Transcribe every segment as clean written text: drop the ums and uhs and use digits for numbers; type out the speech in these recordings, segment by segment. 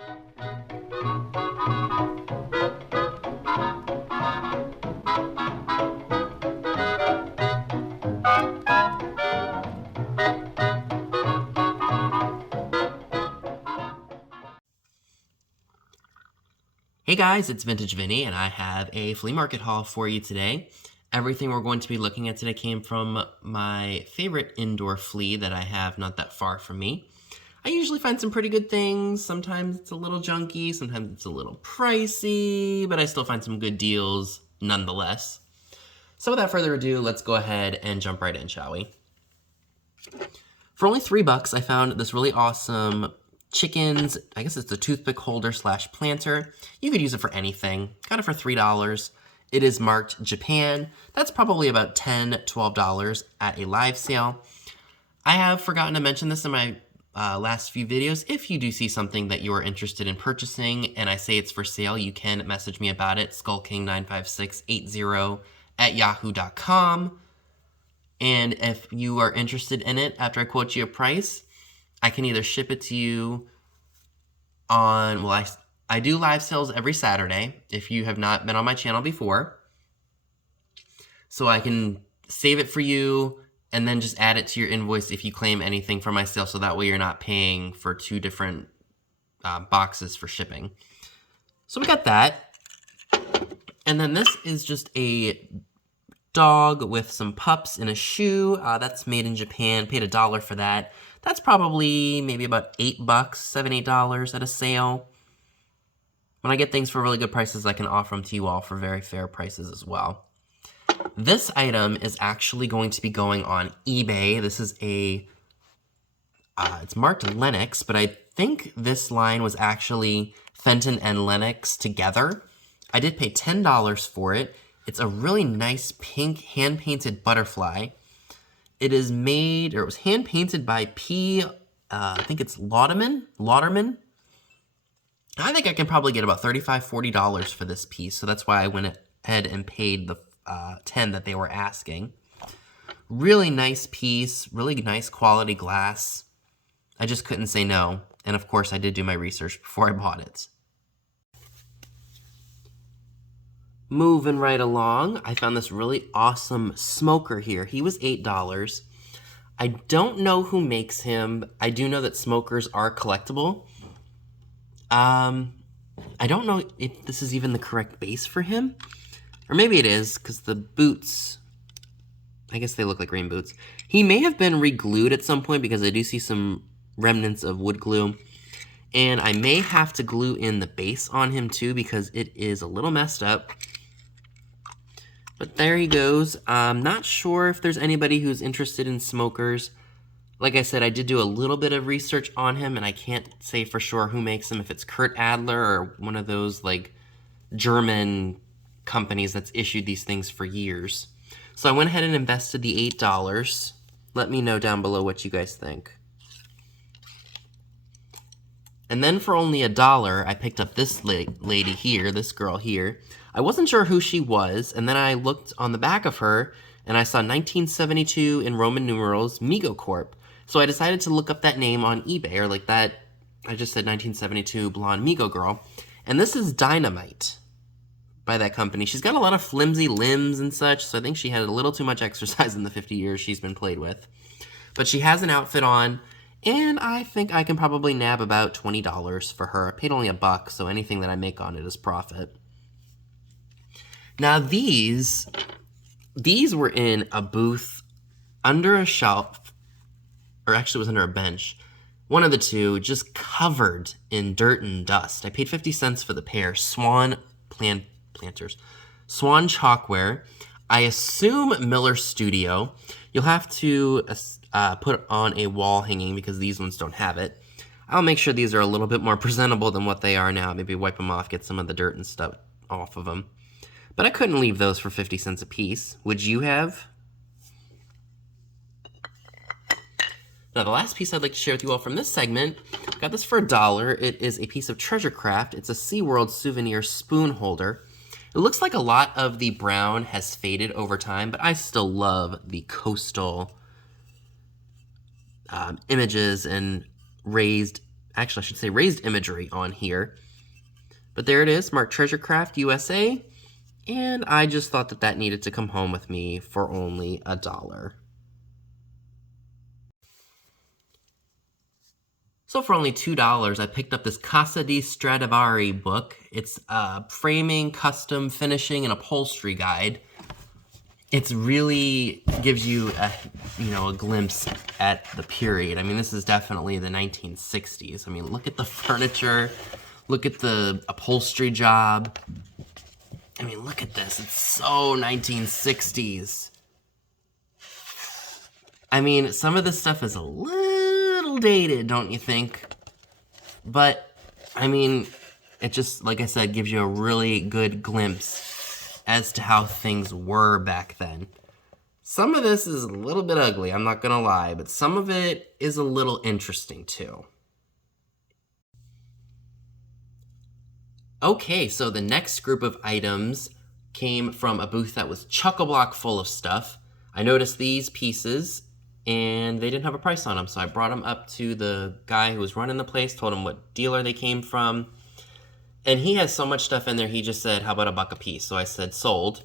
Hey guys, it's Vintage Vinny, and I have a flea market haul for you today. Everything we're going to be looking at today came from my favorite indoor flea that I have not that far from me. I usually find some pretty good things. Sometimes it's a little junky, sometimes it's a little pricey, but I still find some good deals nonetheless. So without further ado, let's go ahead and jump right in, shall we? For only $3, I found this really awesome chickens, I guess it's a toothpick holder / planter. You could use it for anything. Got it for $3. It is marked Japan. That's probably about $10, $12 at a live sale. I have forgotten to mention this in my last few videos. If you do see something that you are interested in purchasing and I say it's for sale, you can message me about it, skullking95680@yahoo.com. And if you are interested in it after I quote you a price, I can either ship it to you on, well, I do live sales every Saturday if you have not been on my channel before. So I can save it for you and then just add it to your invoice if you claim anything for my sale, so that way you're not paying for two different boxes for shipping. So we got that. And then this is just a dog with some pups and a shoe. That's made in Japan. Paid $1 for that. That's probably maybe about $8, $7, $8 at a sale. When I get things for really good prices, I can offer them to you all for very fair prices as well. This item is actually going to be going on eBay. This is a, it's marked Lennox, but I think this line was actually Fenton and Lennox together. I did pay $10 for it. It's a really nice pink hand-painted butterfly. It is made, or it was hand-painted by I think it's Lauderman. I think I can probably get about $35, $40 for this piece, so that's why I went ahead and paid the $10 that they were asking. Really nice piece, really nice quality glass. I just couldn't say no, and of course I did do my research before I bought it. Moving right along, I found this really awesome smoker here. He was $8. I don't know who makes him. I do know that smokers are collectible. I don't know if this is even the correct base for him. Or maybe it is, because the boots, I guess they look like rain boots. He may have been re-glued at some point because I do see some remnants of wood glue. And I may have to glue in the base on him too because it is a little messed up. But there he goes. I'm not sure if there's anybody who's interested in smokers. Like I said, I did do a little bit of research on him, and I can't say for sure who makes them, if it's Kurt Adler or one of those like German companies that's issued these things for years. So I went ahead and invested the $8. Let me know down below what you guys think. And then for only $1, I picked up this lady here, this girl here. I wasn't sure who she was, and then I looked on the back of her, and I saw 1972 in Roman numerals, Mego Corp. So I decided to look up that name on eBay, or like that, I just said 1972 blonde Mego girl. And this is Dynamite by that company. She's got a lot of flimsy limbs and such, so I think she had a little too much exercise in the 50 years she's been played with. But she has an outfit on, and I think I can probably nab about $20 for her. I paid only $1, so anything that I make on it is profit. Now these were in a booth under a shelf, or actually it was under a bench. One of the two, just covered in dirt and dust. I paid 50 cents for the pair. Swan planters. Swan Chalkware. I assume Miller Studio. You'll have to put on a wall hanging because these ones don't have it. I'll make sure these are a little bit more presentable than what they are now. Maybe wipe them off, get some of the dirt and stuff off of them. But I couldn't leave those for 50 cents a piece. Would you have? Now, the last piece I'd like to share with you all from this segment, I got this for $1. It is a piece of treasure craft. It's a SeaWorld souvenir spoon holder. It looks like a lot of the brown has faded over time, but I still love the coastal images and raised actually I should say raised imagery on here. But there it is, marked Treasure Craft USA. And I just thought that that needed to come home with me for only $1. So for only $2, I picked up this Casa di Stradivari book. It's a framing, custom, finishing, and upholstery guide. It's really gives you a glimpse at the period. I mean, this is definitely the 1960s. I mean, look at the furniture, look at the upholstery job. I mean, look at this. It's so 1960s. I mean, some of this stuff is a little dated, don't you think? But, I mean, it just, like I said, gives you a really good glimpse as to how things were back then. Some of this is a little bit ugly, I'm not gonna lie, but some of it is a little interesting too. Okay, so the next group of items came from a booth that was chock-a-block full of stuff. I noticed these pieces, and they didn't have a price on them, so I brought them up to the guy who was running the place, told him what dealer they came from, and he has so much stuff in there, he just said, how about $1 a piece? So I said, sold.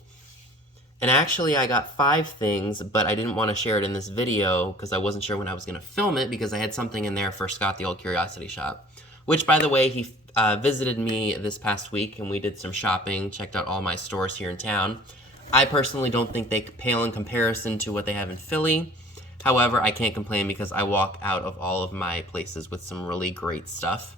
And actually, I got 5 things, but I didn't want to share it in this video because I wasn't sure when I was going to film it because I had something in there for Scott the Old Curiosity Shop, which, by the way, he visited me this past week, and we did some shopping, checked out all my stores here in town. I personally don't think they pale in comparison to what they have in Philly. However, I can't complain because I walk out of all of my places with some really great stuff.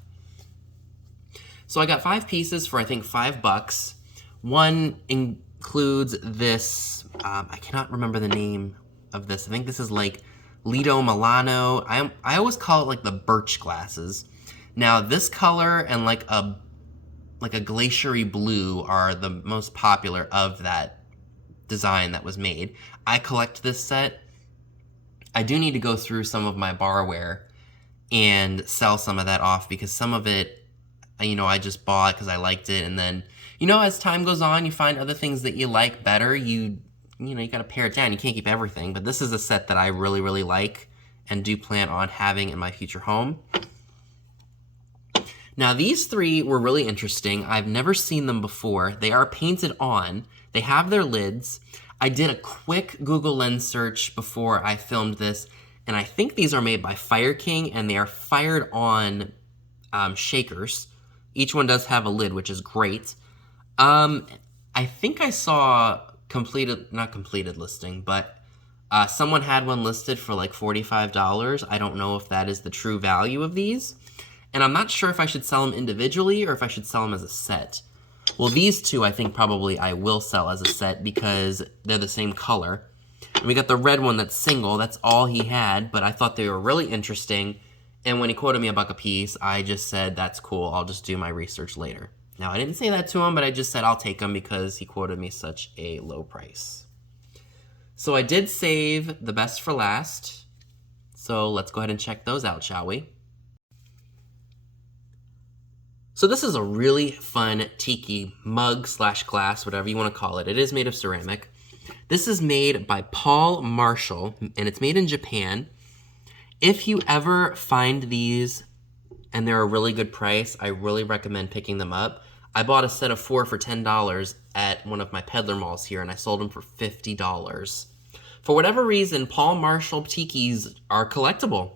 So I got 5 pieces for, I think, $5. One includes this, I cannot remember the name of this. I think this is like Lido Milano. I always call it like the birch glasses. Now this color and like a glaciery blue are the most popular of that design that was made. I collect this set. I do need to go through some of my barware and sell some of that off because some of it, I just bought because I liked it, and then, as time goes on, you find other things that you like better. You got to pare it down. You can't keep everything, but this is a set that I really, really like and do plan on having in my future home. Now, these 3 were really interesting. I've never seen them before. They are painted on. They have their lids. I did a quick Google Lens search before I filmed this, and I think these are made by Fire King, and they are fired on shakers. Each one does have a lid, which is great. I think I saw not completed listing, but someone had one listed for like $45. I don't know if that is the true value of these. And I'm not sure if I should sell them individually or if I should sell them as a set. Well, these 2 I think probably I will sell as a set because they're the same color. And we got the red one that's single. That's all he had, but I thought they were really interesting. And when he quoted me $1 a piece, I just said, that's cool. I'll just do my research later. Now, I didn't say that to him, but I just said I'll take them because he quoted me such a low price. So I did save the best for last. So let's go ahead and check those out, shall we? So this is a really fun tiki mug / glass, whatever you want to call it. It is made of ceramic. This is made by Paul Marshall, and it's made in Japan. If you ever find these and they're a really good price, I really recommend picking them up. I bought a set of 4 for $10 at one of my peddler malls here, and I sold them for $50. For whatever reason, Paul Marshall tikis are collectible.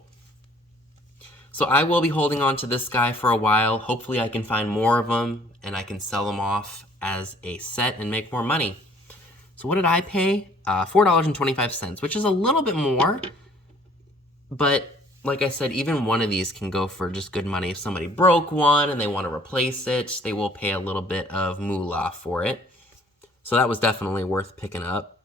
So I will be holding on to this guy for a while. Hopefully I can find more of them and I can sell them off as a set and make more money. So what did I pay? $4.25, which is a little bit more. But like I said, even one of these can go for just good money. If somebody broke one and they want to replace it, they will pay a little bit of moolah for it. So that was definitely worth picking up.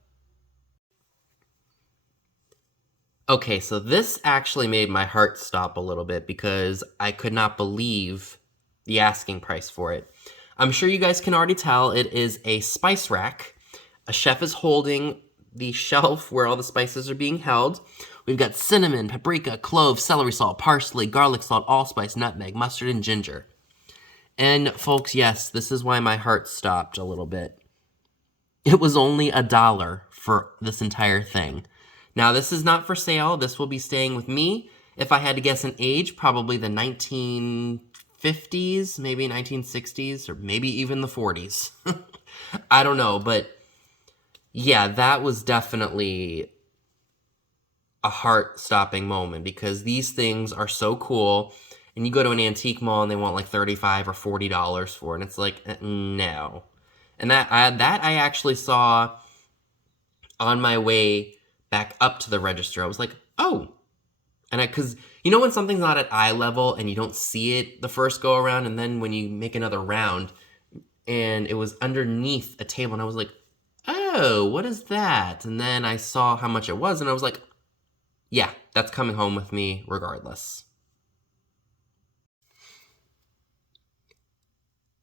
Okay, so this actually made my heart stop a little bit because I could not believe the asking price for it. I'm sure you guys can already tell it is a spice rack. A chef is holding the shelf where all the spices are being held. We've got cinnamon, paprika, clove, celery salt, parsley, garlic salt, allspice, nutmeg, mustard, and ginger. And folks, yes, this is why my heart stopped a little bit. It was only $1 for this entire thing. Now, this is not for sale. This will be staying with me, If I had to guess an age, probably the 1950s, maybe 1960s, or maybe even the 40s. I don't know, but yeah, that was definitely a heart-stopping moment because these things are so cool. And you go to an antique mall and they want like $35 or $40 for it. And it's like, no. And that I actually saw on my way back up to the register. I was like, oh. And because you know when something's not at eye level and you don't see it the first go around, and then when you make another round and it was underneath a table and I was like, oh, what is that? And then I saw how much it was and I was like, yeah, that's coming home with me regardless.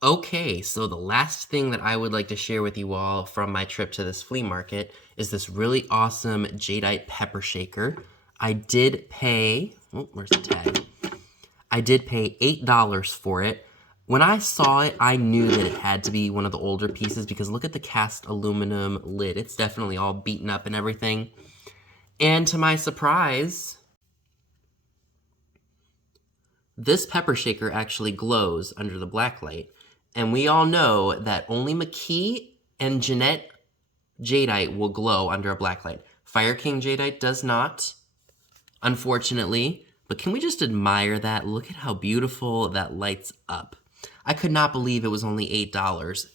Okay, so the last thing that I would like to share with you all from my trip to this flea market is this really awesome jadeite pepper shaker. I did pay, oh, where's the tag? I did pay $8 for it. When I saw it, I knew that it had to be one of the older pieces because look at the cast aluminum lid. It's definitely all beaten up and everything. And to my surprise, this pepper shaker actually glows under the black light. And we all know that only McKee and Jeanette jadeite will glow under a black light. Fire King jadeite does not, unfortunately. But can we just admire that? Look at how beautiful that lights up. I could not believe it was only $8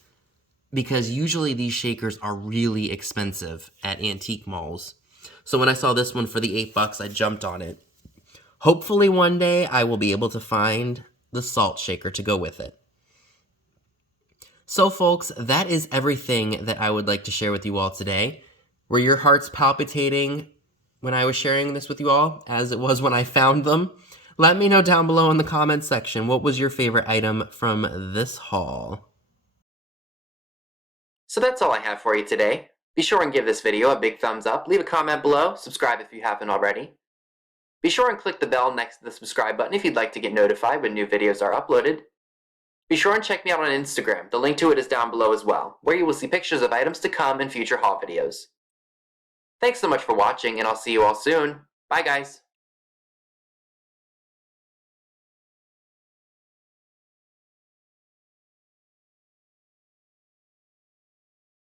because usually these shakers are really expensive at antique malls. So when I saw this one for the $8, I jumped on it. Hopefully one day I will be able to find the salt shaker to go with it. So folks, that is everything that I would like to share with you all today. Were your hearts palpitating when I was sharing this with you all, as it was when I found them? Let me know down below in the comments section what was your favorite item from this haul. So that's all I have for you today. Be sure and give this video a big thumbs up, leave a comment below, subscribe if you haven't already. Be sure and click the bell next to the subscribe button if you'd like to get notified when new videos are uploaded. Be sure and check me out on Instagram, the link to it is down below as well, where you will see pictures of items to come in future haul videos. Thanks so much for watching, and I'll see you all soon. Bye guys!